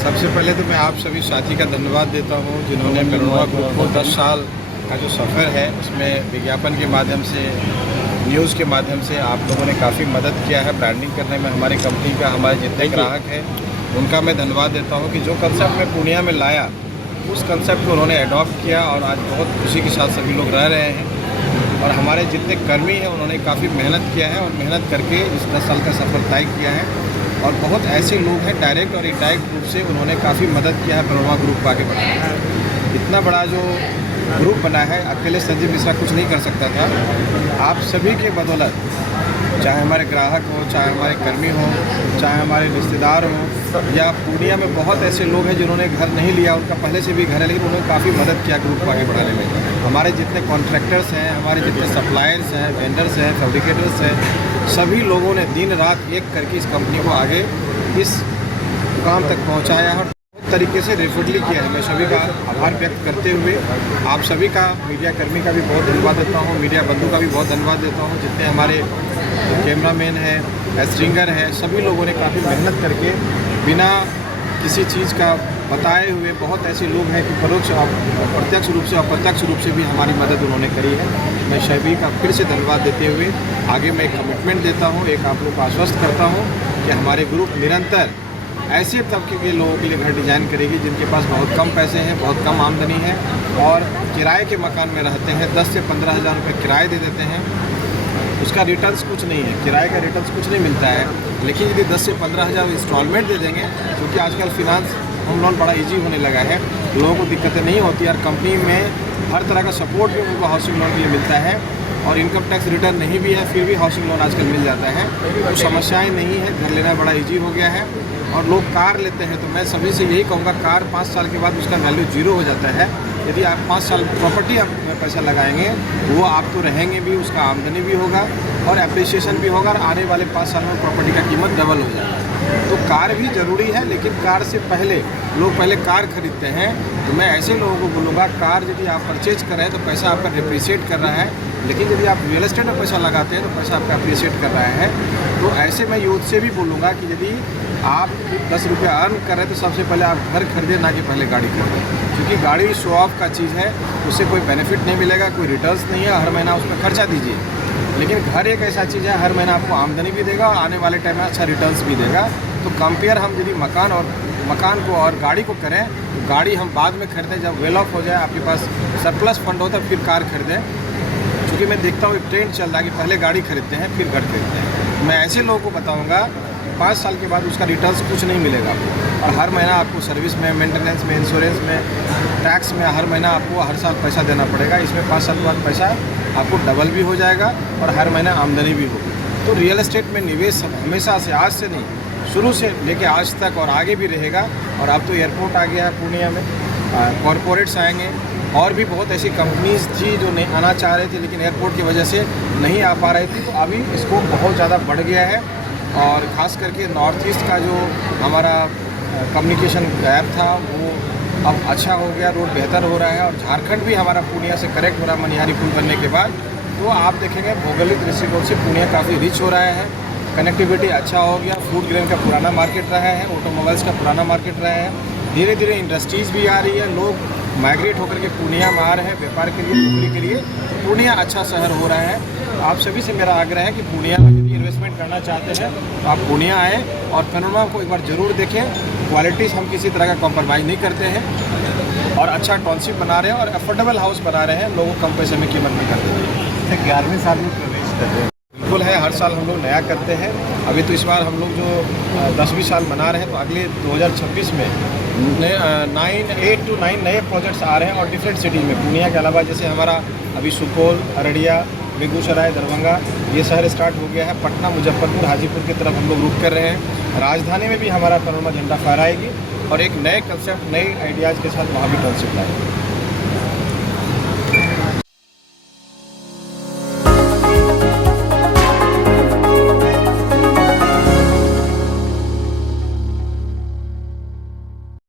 सबसे पहले तो मैं आप सभी साथी का धन्यवाद देता हूं जिन्होंने पेनोरमा ग्रुप को 10 साल का जो सफ़र है उसमें विज्ञापन के माध्यम से, न्यूज़ के माध्यम से आप लोगों ने काफ़ी मदद किया है ब्रांडिंग करने में। हमारी कंपनी का, हमारे जितने ग्राहक हैं उनका मैं धन्यवाद देता हूं कि जो कंसेप्ट मैं पूर्णिया में लाया उस कंसेप्ट को उन्होंने अडॉप्ट किया और आज बहुत खुशी के साथ सभी लोग रह रहे हैं। और हमारे जितने कर्मी हैं उन्होंने काफ़ी मेहनत किया है और मेहनत करके इस 10 साल का सफ़र तय किया है। और बहुत ऐसे लोग हैं डायरेक्ट और इनडायरेक्ट रूप से उन्होंने काफ़ी मदद किया है पेनोरमा ग्रुप को आगे बढ़ाने में। इतना बड़ा जो ग्रुप बना है, अकेले संजीव मिश्रा कुछ नहीं कर सकता था। आप सभी के बदौलत, चाहे हमारे ग्राहक हो, चाहे हमारे कर्मी हो, चाहे हमारे रिश्तेदार हो, या पूर्णिया में बहुत ऐसे लोग हैं जिन्होंने घर नहीं लिया, उनका पहले से भी घर है लेकिन उन्होंने काफ़ी मदद किया ग्रुप को आगे बढ़ाने में। हमारे जितने कॉन्ट्रैक्टर्स हैं, हमारे जितने सप्लायर्स हैं, वेंडर्स हैं, फैब्रिकेटर्स हैं, सभी लोगों ने दिन रात एक करके इस कंपनी को आगे इस मुकाम तक पहुँचाया और तरीके से रेफर्डली किया है। मैं सभी का आभार व्यक्त करते हुए आप सभी का, मीडिया कर्मी का भी बहुत धन्यवाद देता हूँ, मीडिया बंधु का भी बहुत धन्यवाद देता हूँ। जितने हमारे कैमरामैन हैं, स्ट्रिंगर हैं, सभी लोगों ने काफ़ी मेहनत करके बिना किसी चीज़ का बताए हुए, बहुत ऐसे लोग हैं कि परोक्ष और प्रत्यक्ष रूप से, अप्रत्यक्ष रूप से भी हमारी मदद उन्होंने करी है। मैं सभी का फिर से धन्यवाद देते हुए आगे मैं एक कमिटमेंट देता हूँ, एक आप लोग को आश्वस्त करता हूँ कि हमारे ग्रुप निरंतर ऐसे तबके के लोगों के लिए घर डिज़ाइन करेगी जिनके पास बहुत कम पैसे हैं, बहुत कम आमदनी है और किराए के मकान में रहते हैं। 10 से 15 हज़ार रुपये किराए दे देते हैं, उसका रिटर्न्स कुछ नहीं है, किराए का रिटर्न्स कुछ नहीं मिलता है। लेकिन यदि 10 से 15 हज़ार इंस्टॉलमेंट दे देंगे, क्योंकि आजकल फिनांस होम लोन बड़ा इजी होने लगा है, लोगों को दिक्कतें नहीं होती और कंपनी में हर तरह का सपोर्ट भी उनको हाउसिंग लोन के लिए मिलता है और इनकम टैक्स रिटर्न नहीं भी है फिर भी हाउसिंग लोन आजकल मिल जाता है। तो समस्याएं नहीं है, घर लेना बड़ा इजी हो गया है। और लोग कार लेते हैं तो मैं सभी से यही कहूँगा, कार 5 साल के बाद उसका वैल्यू 0 हो जाता है। यदि आप 5 साल प्रॉपर्टी आप पैसा लगाएंगे, वो आप तो रहेंगे भी, उसका आमदनी भी होगा और एप्रिसिएशन भी होगा और आने वाले 5 साल में प्रॉपर्टी का कीमत डबल हो जाएगा। तो कार भी ज़रूरी है, लेकिन कार से पहले लोग पहले कार खरीदते हैं। तो मैं ऐसे लोगों को बोलूँगा, कार यदि आप परचेज कर रहे हैं तो पैसा आपका डिप्रिशिएट कर रहा है, लेकिन यदि आप रियल एस्टेट में पैसा लगाते हैं तो पैसा आपका अप्रिशिएट कर रहा है। तो ऐसे मैं यूथ से भी बोलूँगा कि यदि आप 10 रुपये अर्न कर रहे हैं तो सबसे पहले आप घर खरीदें, ना कि पहले गाड़ी खरीदें। क्योंकि गाड़ी शो ऑफ का चीज़ है, उससे कोई बेनिफिट नहीं मिलेगा, कोई रिटर्न्स नहीं है, हर महीना उसमें खर्चा दीजिए। लेकिन घर एक ऐसा चीज़ है, हर महीना आपको आमदनी भी देगा और आने वाले टाइम में अच्छा रिटर्न्स भी देगा। तो कंपेयर हम यदि मकान को और गाड़ी को करें तो गाड़ी हम बाद में खरीदें, जब वेल ऑफ हो जाए, आपके पास सरप्लस फंड होता है, फिर कार खरीदें। क्योंकि मैं देखता हूँ एक ट्रेंड चल रहा है कि पहले गाड़ी खरीदते हैं फिर घर खरीदते हैं। मैं ऐसे लोगों को बताऊँगा 5 साल के बाद उसका रिटर्न्स कुछ नहीं मिलेगा आपको और हर महीना आपको सर्विस में, मेंटेनेंस में, इंश्योरेंस में, टैक्स में हर महीना आपको हर साल पैसा देना पड़ेगा। इसमें 5 साल के बाद पैसा आपको डबल भी हो जाएगा और हर महीना आमदनी भी होगी। तो रियल एस्टेट में निवेश हमेशा से, आज से नहीं, शुरू से लेके आज तक और आगे भी रहेगा। और अब तो एयरपोर्ट आ गया है पूर्णिया में, कॉरपोरेट्स आएंगे और भी बहुत ऐसी कंपनीज थी जो नहीं आना चाह रहे थे लेकिन एयरपोर्ट की वजह से नहीं आ पा रही थी। तो अभी इसको बहुत ज़्यादा बढ़ गया है और ख़ास करके नॉर्थ ईस्ट का जो हमारा कम्युनिकेशन गैप था वो अब अच्छा हो गया, रोड बेहतर हो रहा है और झारखंड भी हमारा पूर्णिया से कनेक्ट हो रहा है मनिहारी पुल बनने के बाद। तो आप देखेंगे भौगोलिक दृष्टिकोण से पूर्णिया काफ़ी रिच हो रहा है, कनेक्टिविटी अच्छा हो गया। फूड ग्रेन का पुराना मार्केट रहा है, ऑटोमोबाइल्स का पुराना मार्केट रहा है, धीरे धीरे इंडस्ट्रीज़ भी आ रही है, लोग माइग्रेट होकर के पूर्णिया में आ रहे हैं व्यापार के लिए, नौकरी के लिए। पूर्णिया अच्छा शहर हो रहा है। आप सभी से मेरा आग्रह है कि पूर्णिया में यदि इन्वेस्टमेंट करना चाहते हैं तो आप पूर्णिया आएँ और पेनोरमा को एक बार ज़रूर देखें। क्वालिटीज़ हम किसी तरह का कॉम्प्रोमाइज़ नहीं करते हैं और अच्छा टाउनशिप बना रहे हैं और अफोर्डेबल हाउस बना रहे हैं, लोगों को कम पैसे में कीमत में कर देते हैं। 11वें साल में प्रवेश कर रहे हैं। बिल्कुल है, हर साल हम लोग नया करते हैं। अभी तो इस बार हम लोग जो 10वीं साल मना रहे हैं, तो अगले 2026 में 8 to 9 नए प्रोजेक्ट्स आ रहे हैं और डिफरेंट सिटी में। पूर्णिया के अलावा जैसे हमारा अभी सुपौल, अररिया, बेगूसराय, दरभंगा ये शहर स्टार्ट हो गया है। पटना, मुजफ्फरपुर, हाजीपुर की तरफ हम लोग रुक कर रहे हैं। राजधानी में भी हमारा पेनोरमा झंडा फहराएगी और एक नए कंसेप्ट, नए आइडियाज़ के साथ वहाँ भी कंसेप्ट आएगी।